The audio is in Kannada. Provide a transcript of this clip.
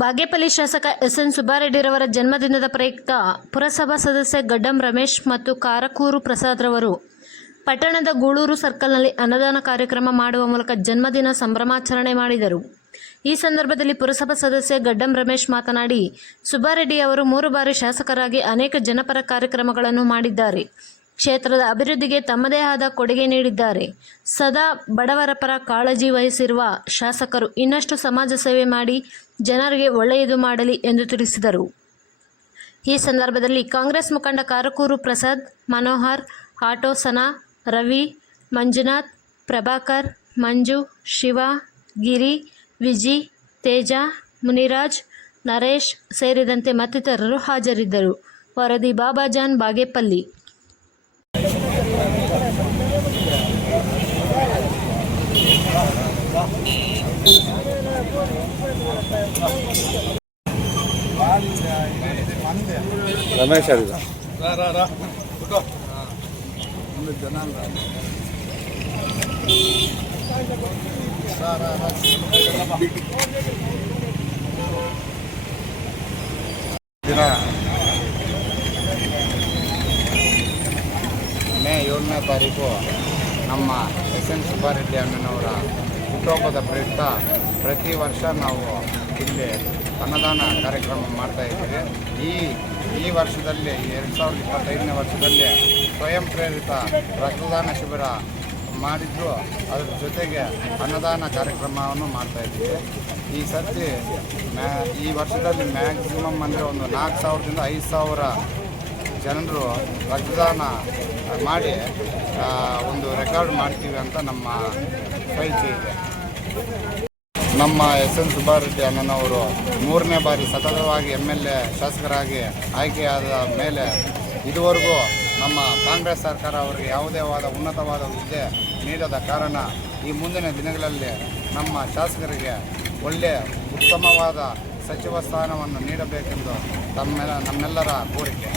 ಬಾಗೇಪಲ್ಲಿ ಶಾಸಕ ಎಸ್.ಎನ್. ಸುಬ್ಬಾರೆಡ್ಡಿರವರ ಜನ್ಮದಿನದ ಪ್ರಯುಕ್ತ ಪುರಸಭಾ ಸದಸ್ಯ ಗಡ್ಡಂ ರಮೇಶ್ ಮತ್ತು ಕಾರಕೂರು ಪ್ರಸಾದ್ರವರು ಪಟ್ಟಣದ ಗೂಳೂರು ಸರ್ಕಲ್ನಲ್ಲಿ ಅನ್ನದಾನ ಕಾರ್ಯಕ್ರಮ ಮಾಡುವ ಮೂಲಕ ಜನ್ಮದಿನ ಸಂಭ್ರಮಾಚರಣೆ ಮಾಡಿದರು. ಈ ಸಂದರ್ಭದಲ್ಲಿ ಪುರಸಭಾ ಸದಸ್ಯ ಗಡ್ಡಂ ರಮೇಶ್ ಮಾತನಾಡಿ, ಸುಬ್ಬಾರೆಡ್ಡಿ ಅವರು 3 ಬಾರಿ ಶಾಸಕರಾಗಿ ಅನೇಕ ಜನಪರ ಕಾರ್ಯಕ್ರಮಗಳನ್ನು ಮಾಡಿದ್ದಾರೆ. ಕ್ಷೇತ್ರದ ಅಭಿವೃದ್ಧಿಗೆ ತಮ್ಮದೇ ಆದ ಕೊಡುಗೆ ನೀಡಿದ್ದಾರೆ. ಸದಾ ಬಡವರ ಪರ ಕಾಳಜಿ ವಹಿಸಿರುವ ಶಾಸಕರು ಇನ್ನಷ್ಟು ಸಮಾಜ ಸೇವೆ ಮಾಡಿ ಜನರಿಗೆ ಒಳ್ಳೆಯದು ಮಾಡಲಿ ಎಂದು ತಿಳಿಸಿದರು. ಈ ಸಂದರ್ಭದಲ್ಲಿ ಕಾಂಗ್ರೆಸ್ ಮುಖಂಡ ಕಾರಕೂರು ಪ್ರಸಾದ್, ಮನೋಹರ್, ಆಟೋ ಸನಾ, ರವಿ, ಮಂಜುನಾಥ್, ಪ್ರಭಾಕರ್, ಮಂಜು, ಶಿವ, ಗಿರಿ, ವಿಜಿ, ತೇಜ, ಮುನಿರಾಜ್, ನರೇಶ್ ಸೇರಿದಂತೆ ಮತ್ತಿತರರು ಹಾಜರಿದ್ದರು. ವರದಿ ಬಾಬಾಜಾನ್, ಬಾಗೇಪಲ್ಲಿ. ರಮೇಶ್ ಮೇ 7ನೇ ತಾರೀಕು ನಮ್ಮ ಎಸ್.ಎನ್. ಸುಬ್ಬಾರೆಡ್ಡಿ ಅಣ್ಣನವರ ಹುಟ್ಟುಹಬ್ಬದ ಪ್ರಯುಕ್ತ ಪ್ರತಿ ವರ್ಷ ನಾವು ಇಲ್ಲಿ ಅನ್ನದಾನ ಕಾರ್ಯಕ್ರಮ ಮಾಡ್ತಾಯಿದ್ದೀವಿ. ಈ ವರ್ಷದಲ್ಲಿ 2025ನೇ ವರ್ಷದಲ್ಲಿ ಸ್ವಯಂ ಪ್ರೇರಿತ ರಕ್ತದಾನ ಶಿಬಿರ ಮಾಡಿದ್ದು, ಅದರ ಜೊತೆಗೆ ಅನ್ನದಾನ ಕಾರ್ಯಕ್ರಮವನ್ನು ಮಾಡ್ತಾಯಿದ್ದೀವಿ. ಈ ಸರ್ತಿ ಈ ವರ್ಷದಲ್ಲಿ ಮ್ಯಾಕ್ಸಿಮಮ್ ಅಂದರೆ ಒಂದು 4,000ದಿಂದ 5,000 ಜನರು ರಕ್ತದಾನ ಮಾಡಿ ಒಂದು ರೆಕಾರ್ಡ್ ಮಾಡ್ತೀವಿ ಅಂತ ನಮ್ಮ ಕೈಚೆ ಇದೆ. ನಮ್ಮ ಎಸ್.ಎನ್. ಸುಬ್ಬಾರೆಡ್ಡಿ ಅಣ್ಣನವರು 3ನೇ ಬಾರಿ ಸತತವಾಗಿ MLA ಶಾಸಕರಾಗಿ ಆಯ್ಕೆಯಾದ ಮೇಲೆ ಇದುವರೆಗೂ ನಮ್ಮ ಕಾಂಗ್ರೆಸ್ ಸರ್ಕಾರ ಅವರಿಗೆ ಯಾವುದೇ ಉನ್ನತವಾದ ಹುದ್ದೆ ನೀಡದ ಕಾರಣ ಈ ಮುಂದಿನ ದಿನಗಳಲ್ಲಿ ನಮ್ಮ ಶಾಸಕರಿಗೆ ಒಳ್ಳೆಯ ಉತ್ತಮವಾದ ಸಚಿವ ಸ್ಥಾನವನ್ನು ನೀಡಬೇಕೆಂದು ನಮ್ಮೆಲ್ಲರ ಕೋರಿಕೆ.